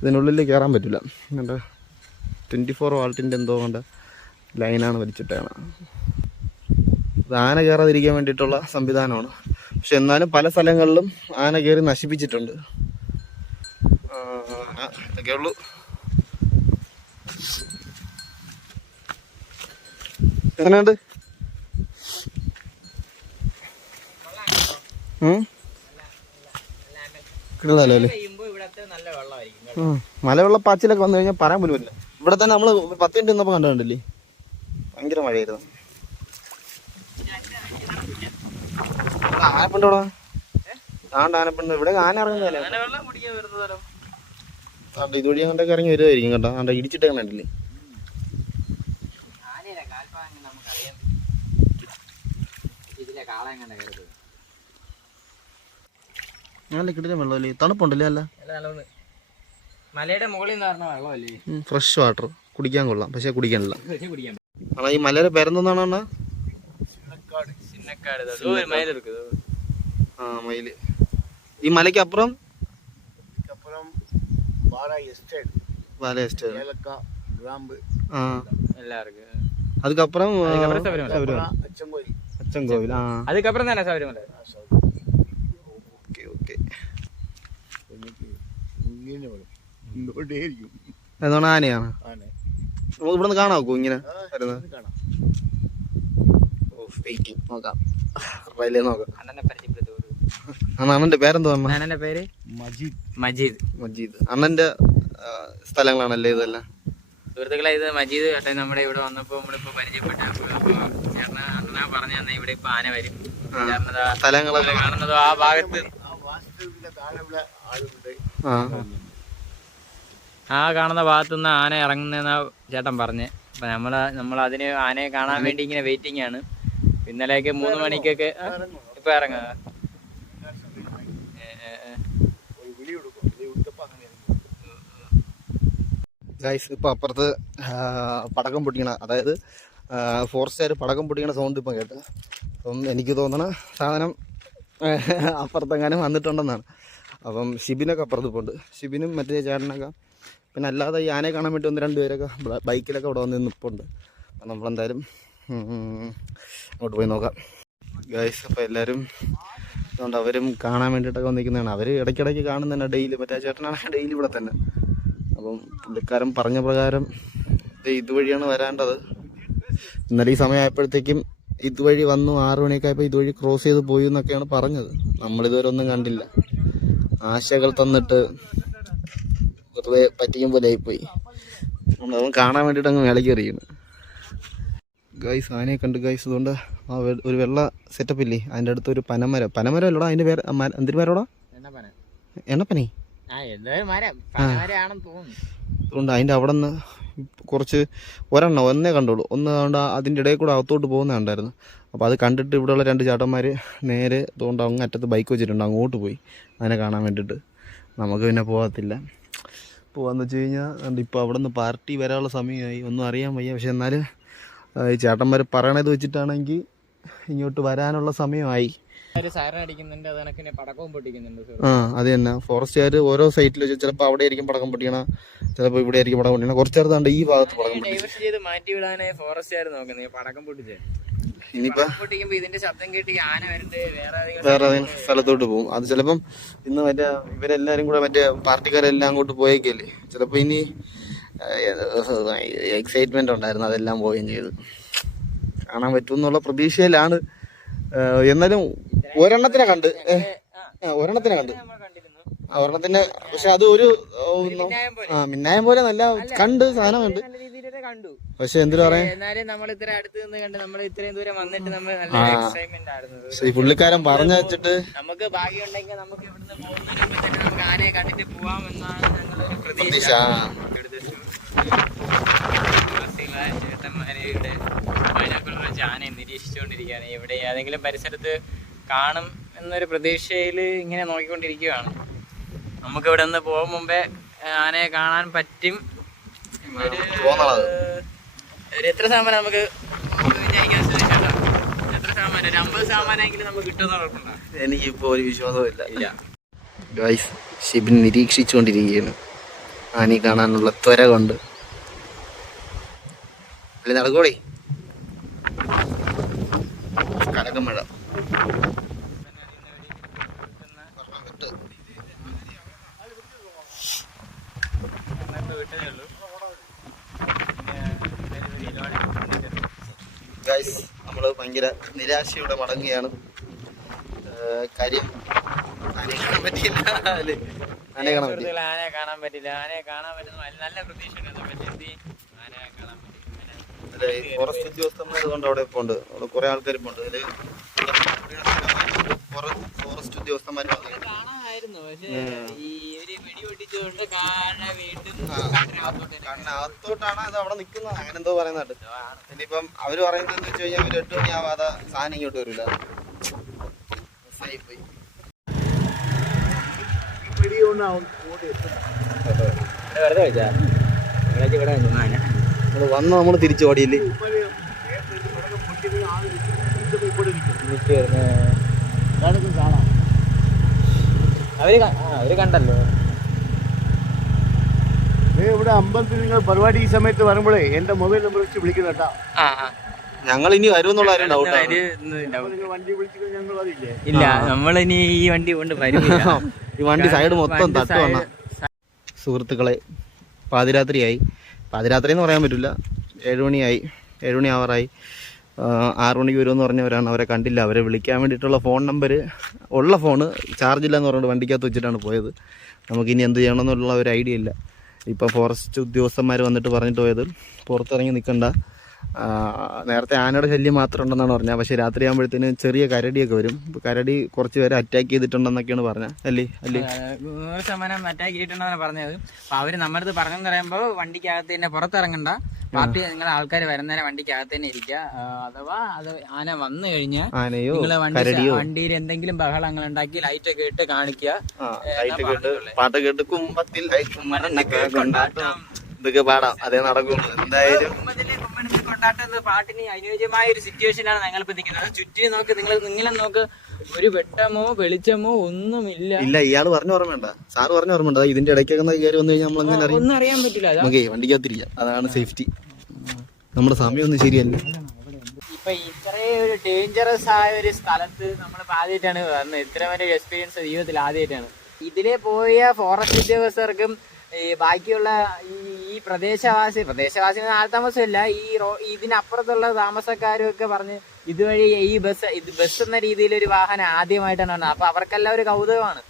ഇതിനുള്ളിൽ കയറാൻ പറ്റില്ല. എന്നിട്ട് 24 വാൾട്ടിൻ്റെ എന്തോ കൊണ്ട് ലൈനാണ് വലിച്ചിട്ടാണ്. ഇത് ആന കയറാതിരിക്കാൻ വേണ്ടിയിട്ടുള്ള സംവിധാനമാണ്. പക്ഷെ എന്നാലും പല സ്ഥലങ്ങളിലും ആന കയറി നശിപ്പിച്ചിട്ടുണ്ട്. ഇതൊക്കെ ഉള്ളൂ. എങ്ങനെയുണ്ട്? കിട്ടില്ലല്ലോ അല്ലേ. മലവെള്ളപ്പാച്ചിലൊക്കെ വന്നു കഴിഞ്ഞാൽ പറയാൻ പോലും ഇല്ല. ഇവിടെ തന്നെ നമ്മൾ 10 മിനിറ്റ് നിന്നപ്പോൾ കണ്ടിട്ടില്ലേ, ഭയങ്കര മഴയായിരുന്നു. ആനപ്പുണ്ട് ഇവിടെ. ആനപ്പുണ്ട് ഇവിടെ. ആന ഇറങ്ങുന്നതല്ലേ. ഇതുവഴി അങ്ങോട്ടൊക്കെ ഇറങ്ങി വരുമായിരിക്കും കേട്ടോ. ആണ്ട ഇടിച്ചിട്ട് കണ്ടില്ലേ. നല്ല കിട്ടിയ വെള്ളമല്ലേ, തണുപ്പുണ്ടല്ലേ. അല്ല മലയുടെ മുകളിൽ നിന്ന് പറഞ്ഞ വെള്ളമല്ലേ, ഫ്രഷ് വാട്ടർ. കുടിക്കാൻ കൊള്ളാം, പക്ഷെ കുടിക്കാനില്ല. ആണോ ഈ മലയുടെ പേരെന്താണ്? മയില്. ഈ മലയ്ക്ക് അപ്പുറം அதுக்கப்புறம் அச்சங்கோவில். அதுக்கப்புறம் தானே சபரிமலை. Okay okay. എന്താണ് ആനയാണ്? നമുക്ക് ഇവിടെ നിന്ന് കാണാമോ ഇങ്ങനെ വരുന്നത്? ഓ വെയിറ്റിംഗ് നോക്കാം. റെയിലേ നോക്കാം. അണ്ണനെ പരിചയപ്പെടുത്തു. അണ്ണന്റെ പേരെന്താ? അണ്ണന്റെ പേര് മജീദ്. അണ്ണന്റെ സ്ഥലങ്ങളാണല്ലേ ഇതെല്ലാം? സുഹൃത്തുക്കളെ, ഇത് മജീദ് ചേട്ടൻ നമ്മുടെ ഇവിടെ വന്നപ്പോ നമ്മളിപ്പോ പരിചയപ്പെട്ട ചേട്ടൻ അണ്ണനാ പറഞ്ഞു തന്നെ ഇവിടെ ഇപ്പൊ ആന വരും. സ്ഥലങ്ങളൊക്കെ കാണുന്നതോ ആ ഭാഗത്ത് ആ കാണുന്ന ഭാഗത്തുനിന്ന് ആന ഇറങ്ങുന്ന ചേട്ടൻ പറഞ്ഞ്. അപ്പൊ നമ്മൾ അതിന് ആനയെ കാണാൻ വേണ്ടി ഇങ്ങനെ വെയിറ്റിംഗ് ആണ്. ഇന്നലെയൊക്കെ 3 മണിക്കൊക്കെ ഇപ്പൊ ഇറങ്ങാ. ഗൈസ് ഇപ്പൊ അപ്പുറത്ത് പടക്കം പൊട്ടിക്കണ, അതായത് ഫോറസ്റ്റുകാർ പടക്കം പൊട്ടിക്കണ സൗണ്ട് ഇപ്പം കേട്ട്. അപ്പം എനിക്ക് തോന്നണ സാധനം അപ്പുറത്തെങ്ങാനും വന്നിട്ടുണ്ടെന്നാണ്. അപ്പം ഷിബിനൊക്കെ അപ്പുറത്ത് പോണ്ട്. ഷിബിനും മറ്റേ ചേട്ടനൊക്കെ, പിന്നെ അല്ലാതെ ഈ ആനയെ കാണാൻ വേണ്ടി 1-2 പേരൊക്കെ ബൈക്കിലൊക്കെ ഇവിടെ വന്ന് നിൽപ്പുണ്ട്. അപ്പം നമ്മളെന്തായാലും അങ്ങോട്ട് പോയി നോക്കാം. ഗൈസ് അപ്പോൾ എല്ലാവരും അതുകൊണ്ട് അവരും കാണാൻ വേണ്ടിയിട്ടൊക്കെ വന്നിരിക്കുന്നതാണ്. അവർ ഇടയ്ക്കിടയ്ക്ക് കാണുന്നതന്നെ ഡെയിലി. മറ്റേ ചേട്ടനാണെങ്കിൽ ഡെയിലി ഇവിടെ തന്നെ. അപ്പം പുള്ളിക്കാരൻ പറഞ്ഞ പ്രകാരം ഇതുവഴിയാണ് വരേണ്ടത്. ഇന്നലെ ഈ സമയമായപ്പോഴത്തേക്കും ഇതുവഴി വന്നു. 6 മണിയൊക്കെ ആയപ്പോൾ ഇതുവഴി ക്രോസ് ചെയ്ത് പോയി എന്നൊക്കെയാണ് പറഞ്ഞത്. നമ്മളിതുവരെ ഒന്നും കണ്ടില്ല. ആശകൾ തന്നിട്ട് വെറുതെ പറ്റിക്കും പോലെ ആയിപ്പോയി. നമ്മളതും കാണാൻ വേണ്ടിയിട്ട് അങ്ങ് മേളയ്ക്ക് എറിയുന്നു. ഗൈസ് ആനയെ കണ്ട് ഗൈസ്. അതുകൊണ്ട് ആ ഒരു വെള്ള സെറ്റപ്പ് ഇല്ലേ, അതിൻ്റെ അടുത്ത് ഒരു പനമരം അല്ലടാ, അതിൻ്റെ പേര് എന്തൊരു മരമോടാ? എണ്ണപ്പനി. അതുകൊണ്ട് അതിൻ്റെ അവിടെ നിന്ന് കുറച്ച് ഒന്നേ കണ്ടോളൂ. അതുകൊണ്ട് അതിൻ്റെ ഇടയിൽ കൂടെ അകത്തോട്ട് പോകുന്ന ഉണ്ടായിരുന്നു. അപ്പോൾ അത് കണ്ടിട്ട് ഇവിടെയുള്ള 2 ചേട്ടന്മാർ നേരെ അതുകൊണ്ട് അങ്ങ് അറ്റത്ത് ബൈക്ക് വെച്ചിട്ടുണ്ട്, അങ്ങോട്ട് പോയി അതിനെ കാണാൻ വേണ്ടിയിട്ട്. നമുക്ക് പിന്നെ പോകത്തില്ല. പോകാമെന്ന് വെച്ച് കഴിഞ്ഞാൽ ഇപ്പോൾ അവിടെ നിന്ന് പാർട്ടി വരാനുള്ള സമയമായി. ഒന്നും അറിയാൻ വയ്യ. പക്ഷെ എന്നാലും ഈ ചേട്ടന്മാർ പറയണത് വെച്ചിട്ടാണെങ്കിൽ ഇങ്ങോട്ട് വരാനുള്ള സമയമായി. അത് തന്നെ ഫോറസ്റ്റുകാർ ഓരോ സൈറ്റിൽ വെച്ച് ചിലപ്പോൾ അവിടെ ആയിരിക്കും പടക്കം പൊട്ടിക്കണം, ചിലപ്പോൾ ഇവിടെ ആയിരിക്കും പടക്കം പൊട്ടിക്കണം. കുറച്ചേർത്താണ്ട് ഈ ഭാഗത്ത് പടക്കം ഇനിയിപ്പോ വേറെ സ്ഥലത്തോട്ട് പോകും. അത് ചിലപ്പം ഇന്ന് മറ്റേ ഇവരെല്ലാരും കൂടെ മറ്റേ പാർട്ടിക്കാരെല്ലാം അങ്ങോട്ട് പോയേക്കല്ലേ. ചിലപ്പോൾ ഇനി എക്സൈറ്റ്മെന്റ് ഉണ്ടായിരുന്നു, അതെല്ലാം പോവുകയും ചെയ്തു. കാണാൻ പറ്റുമെന്നുള്ള പ്രതീക്ഷയിലാണ്. എന്നാലും ഒരെണ്ണത്തിനെ കണ്ട് ഒരെണ്ണത്തിന്. പക്ഷെ അത് ഒരു മിന്നായം പോലെ നല്ല കണ്ട് സാധനം കണ്ട്. പക്ഷെ എന്തിനു പറയാ, ഈ പുള്ളിക്കാരൻ പറഞ്ഞു വെച്ചിട്ട് നമുക്ക് ഭാഗ്യമുണ്ടെങ്കിൽ നമുക്ക് ഇവിടുന്ന് പോകുന്നതിന് നമുക്ക് ആനയെ കണ്ടിട്ട് പോവാമെന്നാണ് ഞങ്ങളൊരു പ്രതീക്ഷ. ചേട്ടന്മാരെ ഇവിടെ ബൈനോക്കുലർ വെച്ച് ആനയെ നിരീക്ഷിച്ചുകൊണ്ടിരിക്കുകയാണ്. എവിടെ ഏതെങ്കിലും പരിസരത്ത് കാണും എന്നൊരു പ്രതീക്ഷയിൽ ഇങ്ങനെ നോക്കിക്കൊണ്ടിരിക്കുകയാണ്. നമുക്കിവിടെ നിന്ന് പോകും മുമ്പേ ആനയെ കാണാൻ പറ്റും. എത്ര ശതമാനം നമുക്ക് വിചാരിക്കാൻ സാധിക്കും? എത്ര ശതമാനം? ഒരു 50% നമുക്ക് കിട്ടുമെന്ന് ഉറപ്പുണ്ടോ? എനിക്കിപ്പോ ഒരു വിശ്വാസമില്ല. ഗൈസ് ഷിബിൻ നിരീക്ഷിച്ചുകൊണ്ടിരിക്കുകയാണ്. ആനയെ കാണാനുള്ള ത്വര കൊണ്ട്. അല്ലെ നടക്കൂടെ കനകം മഴ. ഗൈസ് നമ്മള് ഭയങ്കര നിരാശയോടെ മടങ്ങുകയാണ്. കാര്യം ആനയെ കാണാൻ പറ്റിയില്ല. ആനയെ കാണാൻ പറ്റില്ല. ആനയെ കാണാൻ പറ്റുന്ന നല്ല പ്രതീക്ഷ. ഫോറസ്റ്റ് ഉദ്യോഗസ്ഥന്മാർ കൊണ്ട് അവിടെ ഇപ്പോൾ ഉണ്ട്. അവിടെ കുറെ ആൾക്കാർ ഇപ്പോൾ ഉണ്ട്. അതില് ഫോറസ്റ്റ് ഉദ്യോഗസ്ഥന്മാർ അകത്തോട്ടാണ് അത് അവിടെ നിൽക്കുന്നത്. അങ്ങനെ എന്തോ പറയുന്നുണ്ട്. ഇനിയിപ്പം അവര് പറയുന്നത് എന്താ വെച്ച് കഴിഞ്ഞാൽ 8 മണിയാവാതെ സാധനം ഇങ്ങോട്ട് വരില്ല. വന്ന് നമ്മൾ തിരിച്ചു ഓടിയില്ലേ. അവര് കണ്ടല്ലോ. ഇവിടെ അമ്പലത്തിൽ നിങ്ങൾ പരിപാടി ഈ സമയത്ത് വരുമ്പോഴേ എന്റെ മൊബൈൽ നമ്പർ വെച്ച് വിളിക്കുന്ന കേട്ടാ. ഞങ്ങൾ ഇനി വരുമെന്നുള്ള കാര്യം വണ്ടി വിളിച്ചിട്ട് ഞങ്ങൾ അറിയില്ലേ. ഇല്ല, നമ്മളിനി ഈ വണ്ടി കൊണ്ട് വരില്ല. ഈ വണ്ടി സൈഡ് മൊത്തം തട്ടുവണ്ണ. സുഹൃത്തുക്കളെ, പാതിരാത്രിയായി. പാതിരാത്രി എന്ന് പറയാൻ പറ്റില്ല, 7 മണിയായി. 7 മണി ആവാറായി. 6 മണിക്ക് വരുമെന്ന് പറഞ്ഞവരാണ്. അവരെ കണ്ടില്ല. അവരെ വിളിക്കാൻ വേണ്ടിയിട്ടുള്ള ഫോൺ നമ്പർ ഉള്ള ഫോണ് ചാർജില്ലെന്ന് പറഞ്ഞിട്ട് വണ്ടിക്കകത്ത് വെച്ചിട്ടാണ് പോയത്. നമുക്കിനി എന്ത് ചെയ്യണമെന്നുള്ള ഒരു ഐഡിയ ഇല്ല. ഇപ്പോൾ ഫോറസ്റ്റ് ഉദ്യോഗസ്ഥന്മാർ വന്നിട്ട് പറഞ്ഞിട്ട് പോയത് പുറത്തിറങ്ങി നിൽക്കണ്ട, നേരത്തെ ആനയുടെ ശല്യം മാത്രം ഉണ്ടെന്നാണ് പറഞ്ഞത്. പക്ഷേ രാത്രി ആകുമ്പോഴത്തേന് ചെറിയ കരടിയൊക്കെ വരും. കരടി കുറച്ച് പേരെ അറ്റാക്ക് ചെയ്തിട്ടുണ്ടെന്നൊക്കെയാണ് പറഞ്ഞത്. അല്ലേ 100% അറ്റാക്ക് ചെയ്തിട്ടുണ്ടെന്നാണ് പറഞ്ഞത്. അപ്പോൾ അവർ നമ്മുടെ അടുത്ത് പറഞ്ഞെന്ന് പറയുമ്പോൾ വണ്ടിക്കകത്ത് തന്നെ പുറത്തിറങ്ങണ്ട, പാർട്ടി നിങ്ങളെ ആൾക്കാർ വരുന്നേരം വണ്ടിക്കകത്ത് തന്നെ ഇരിക്കുക. അഥവാ അത് ആന വന്നു കഴിഞ്ഞാൽ നിങ്ങളെ വണ്ടിയിൽ എന്തെങ്കിലും ബഹളങ്ങൾ ഉണ്ടാക്കി ലൈറ്റ് ഒക്കെ ഇട്ട് കാണിക്കുക. പാട്ട് കേട്ട് കുമ്പത്തിൽ ഇതൊക്കെ പാടാം, അതേ നടക്കുള്ളൂ. എന്തായാലും പാട്ടിന് അനുയോജ്യമായ ഒരു സിറ്റുവേഷനാണ് ഞങ്ങളിപ്പോ നിൽക്കുന്നത്. ചുറ്റിനും നോക്ക്, നിങ്ങളെ നോക്ക്, ഒരു വെട്ടമോ വെളിച്ചമോ ഒന്നുമില്ല. ഇല്ല, ഇയാള് പറഞ്ഞു ഓർമ്മ, സാറ് പറഞ്ഞു ഓർമ്മ. ഇതിന്റെ ഇടയ്ക്കൊക്കെ കയറി വന്നു കഴിഞ്ഞാൽ നമ്മൾ ഒന്നും അറിയാൻ പറ്റില്ല. നമുക്ക് വണ്ടിക്കകത്തിരിക്കാം, അതാണ് സേഫ്റ്റി. നമ്മുടെ സമയമൊന്നും ശരിയല്ല. ഇപ്പൊ ഇത്രയും ഒരു ഡേഞ്ചറസ് ആയ ഒരു സ്ഥലത്ത് നമ്മൾ ആദ്യമായിട്ടാണ് വന്നത്. ഇത്ര വലിയ എക്സ്പീരിയൻസ് ജീവിതത്തിൽ ആദ്യമായിട്ടാണ്. ഇതിലെ പോയ ഫോറസ്റ്റ് ഉദ്യോഗസ്ഥർക്കും ഈ ബാക്കിയുള്ള ഈ പ്രദേശവാസി ആൾതാമസമില്ല, ഇതിനപ്പുറത്തുള്ള താമസക്കാരും ഒക്കെ പറഞ്ഞ് ഇതുവഴി ഈ ബസ് എന്ന രീതിയിൽ ഒരു വാഹനം ആദ്യമായിട്ടാണ് വന്നത്. അപ്പൊ അവർക്കെല്ലാം ഒരു കൗതുകമാണ്.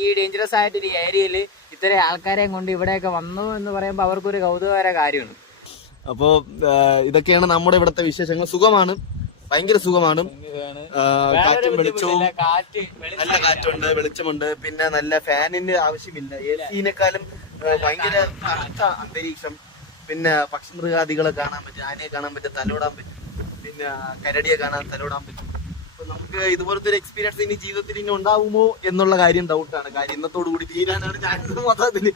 ഈ ഡേഞ്ചറസ് ആയിട്ടൊരു ഏരിയയിൽ ഇത്രയും ആൾക്കാരെയും കൊണ്ട് ഇവിടെയൊക്കെ വന്നു എന്ന് പറയുമ്പോൾ അവർക്കൊരു കൗതുകകര കാര്യമാണ്. അപ്പോ ഇതൊക്കെയാണ് നമ്മുടെ ഇവിടുത്തെ വിശേഷങ്ങൾ. സുഖമാണ്, ഭയങ്കര സുഖമാണ്. കാറ്റും വെളിച്ചവും, നല്ല കാറ്റുണ്ട്, വെളിച്ചമുണ്ട്. പിന്നെ നല്ല ഫാനിന്റെ ആവശ്യമില്ല. എസിനെക്കാളും ഭയങ്കര തണുത്ത അന്തരീക്ഷം. പിന്നെ പക്ഷിമൃഗാദികളെ കാണാൻ പറ്റും, ആനയെ കാണാൻ പറ്റും, തലോടാൻ പറ്റും. പിന്നെ കരടിയെ കാണാൻ തലോടാൻ പറ്റും. അപ്പൊ നമുക്ക് ഇതുപോലത്തെ ഒരു എക്സ്പീരിയൻസ് ഇനി ജീവിതത്തിൽ ഇനി ഉണ്ടാവുമോ എന്നുള്ള കാര്യം ഡൗട്ടാണ്. കാര്യം ഇന്നത്തോടു കൂടി തീരാനാണ് ചാൻസ് മൊത്തത്തില്.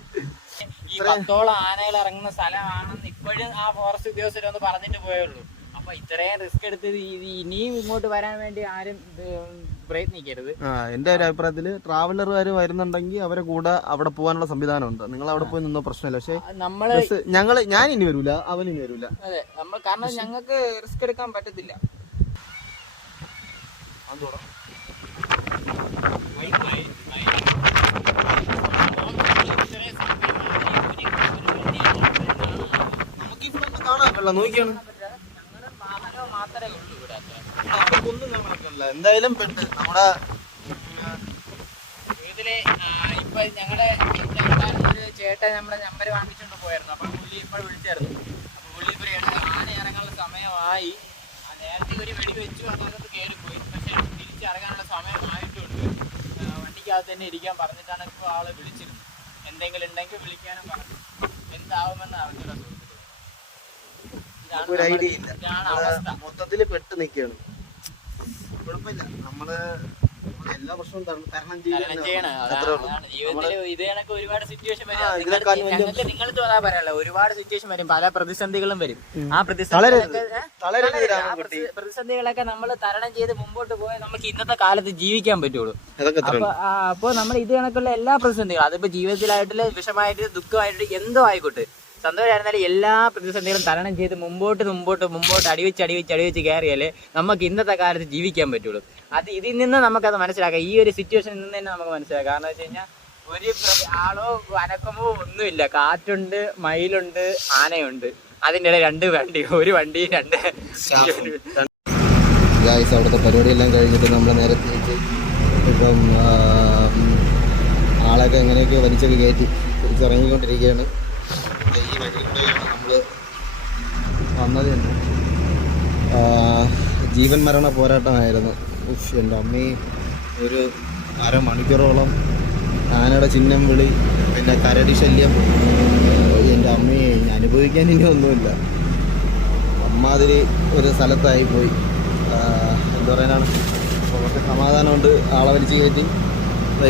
ഈ 10ഓളം ആനകൾ ഇറങ്ങുന്ന സ്ഥലമാണെന്ന് ഇപ്പോഴും ആ ഫോറസ്റ്റ് ഉദ്യോഗസ്ഥരൊന്ന് പറഞ്ഞിട്ട് പോയുള്ളൂ. അപ്പൊ ഇത്രയും റിസ്ക് എടുത്ത് ഇനിയും ഇങ്ങോട്ട് വരാൻ വേണ്ടി ആരും പ്രയത്നിക്കരുത്. എന്റെ ഒരു അഭിപ്രായത്തില് ട്രാവലറുകാർ വരുന്നുണ്ടെങ്കിൽ അവരെ കൂടെ അവിടെ പോകാനുള്ള സംവിധാനമുണ്ട്. നിങ്ങൾ അവിടെ പോയി നിന്നോ പ്രശ്നമില്ല. പക്ഷെ ഞാൻ ഇനി വരൂല, അവനിനി വരൂല. അതെ, നമ്മൾ കാരണം ഞങ്ങൾക്ക് റിസ്ക് എടുക്കാൻ പറ്റത്തില്ല. നമുക്കിവിടെ കാണാൻ നോക്കിയാണ് എന്തായാലും പെട്ട് നമ്മുടെ ഇതില് ഇപ്പൊ ഞങ്ങളുടെ ഒരു ചേട്ടൻ നമ്മുടെ നമ്പർ വാങ്ങിച്ചോണ്ട് പോയായിരുന്നു. അപ്പൊ പുള്ളി ഇപ്പോൾ വിളിച്ചായിരുന്നു. അപ്പൊ പുള്ളി ഇപ്പൊ ആന ഇറങ്ങാനുള്ള സമയമായി. നേരത്തെ ഒരു വെടി വെച്ചു, അതിനകത്ത് കയറിപ്പോയി. പക്ഷെ തിരിച്ചിറങ്ങാനുള്ള സമയമായിട്ടുണ്ട്. വണ്ടിക്കകത്ത് തന്നെ ഇരിക്കാൻ പറഞ്ഞിട്ടാണ് ഇപ്പോൾ ആളെ വിളിച്ചിരുന്നത്. എന്തെങ്കിലും ഉണ്ടെങ്കിൽ വിളിക്കാനും പറഞ്ഞു. എന്താവുമെന്ന് അറിഞ്ഞില്ല. ഇതാണ് അവസ്ഥ. മൊത്തത്തില് പെട്ട് നിൽക്കുകയാണ്. കുഴപ്പമില്ല, നമ്മള് എല്ലാ പ്രശ്നവും തരണം ചെയ്യണം. ഇത് കണക്ക് ഒരുപാട് സിറ്റുവേഷൻ വരും. നിങ്ങൾക്ക് പറയാനുള്ള ഒരുപാട് സിറ്റുവേഷൻ വരും, പല പ്രതിസന്ധികളും വരും. ആ പ്രതിസന്ധികളൊക്കെ നമ്മൾ തരണം ചെയ്ത് മുമ്പോട്ട് പോയാൽ നമുക്ക് ഇന്നത്തെ കാലത്ത് ജീവിക്കാൻ പറ്റുള്ളൂ. അപ്പൊ നമ്മൾ ഇത് കണക്കുള്ള എല്ലാ പ്രതിസന്ധികളും, അതിപ്പോ ജീവിതത്തിലായിട്ടുള്ള വിഷമായിട്ട് ദുഃഖമായിട്ട് എന്തോ ആയിക്കോട്ടെ, സന്തോഷമായിരുന്നാലും എല്ലാ പ്രതിസന്ധികളും തരണം ചെയ്ത് മുമ്പോട്ട് അടിവെച്ച് കയറിയാലേ നമുക്ക് ഇന്നത്തെ കാലത്ത് ജീവിക്കാൻ പറ്റുള്ളൂ. ഇതിൽ നിന്ന് നമുക്കത് മനസ്സിലാക്കാം. ഈ ഒരു സിറ്റുവേഷനിൽ നിന്ന് തന്നെ നമുക്ക് മനസ്സിലാക്കാം. കാരണം വെച്ച് കഴിഞ്ഞാൽ ഒരു ആളോ അനക്കമോ ഒന്നുമില്ല. കാറ്റുണ്ട്, മയിലുണ്ട്, ആനയുണ്ട്. അതിൻ്റെ ഇടയിൽ ഒരു വണ്ടി അവിടുത്തെ പരിപാടിയെല്ലാം കഴിഞ്ഞിട്ട് നമ്മൾ നേരത്തെ ഇപ്പം ആളൊക്കെ എങ്ങനെയൊക്കെ വലിച്ചൊക്കെ കയറ്റി തിരിച്ചിറങ്ങിക്കൊണ്ടിരിക്കുകയാണ്. ഈ വഴിയിലൂടെയാണ് നമ്മൾ വന്നത് തന്നെ. ജീവൻ മരണ പോരാട്ടമായിരുന്നു. എൻ്റെ അമ്മേ, ഒരു അരമണിക്കൂറോളം ആനയുടെ ചിഹ്നം വിളി, പിന്നെ കരടി ശല്യം. എൻ്റെ അമ്മയെ അനുഭവിക്കാൻ ഇനി ഒന്നുമില്ല. അമ്മാതിരി ഒരു സ്ഥലത്തായിപ്പോയി. എന്താ പറയാനാണ്, കുറച്ച് സമാധാനമുണ്ട്. ആളെ വലിച്ച് കയറ്റി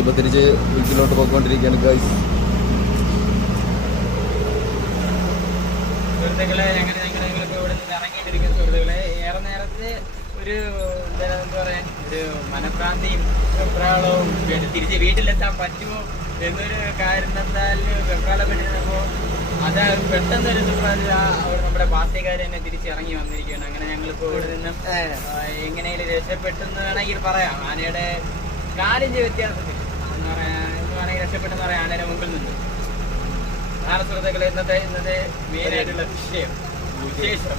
ഇപ്പോൾ തിരിച്ച് വീട്ടിലോട്ട് പോയിക്കൊണ്ടിരിക്കുകയാണ് ഗൈസ്. സുഹൃത്തുക്കളെ, ഞങ്ങളിപ്പോൾ ഇവിടെ നിന്ന് ഇറങ്ങിയിട്ടിരിക്കുന്ന സുഹൃത്തുക്കളെ, ഏറെ നേരത്തെ ഒരു എന്താ പറയാ, ഒരു മനഃഭ്രാന്തിയും വെപ്രാളവും, തിരിച്ച് വീട്ടിലെത്താൻ പറ്റുമോ എന്നൊരു കാരണത്താൽ വെപ്രാളപ്പെട്ടിരുന്നപ്പോൾ അത് പെട്ടെന്നൊരു അവിടെ നമ്മുടെ പാർട്ടിക്കാർ തന്നെ തിരിച്ചിറങ്ങി വന്നിരിക്കുകയാണ്. അങ്ങനെ ഞങ്ങളിപ്പോൾ ഇവിടെ നിന്നും എങ്ങനെയും രക്ഷപ്പെട്ടെന്ന് വേണമെങ്കിൽ പറയാം. ആനയുടെ കാലിൻ്റെ വ്യത്യാസത്തിൽ എന്ന് വേണമെങ്കിൽ രക്ഷപ്പെട്ടെന്ന് പറയാം ആനയുടെ മുമ്പിൽ നിന്ന്. സുഹൃത്തുക്കളെ, ഇന്നത്തെ മെയിനായിട്ടുള്ള വിശേഷം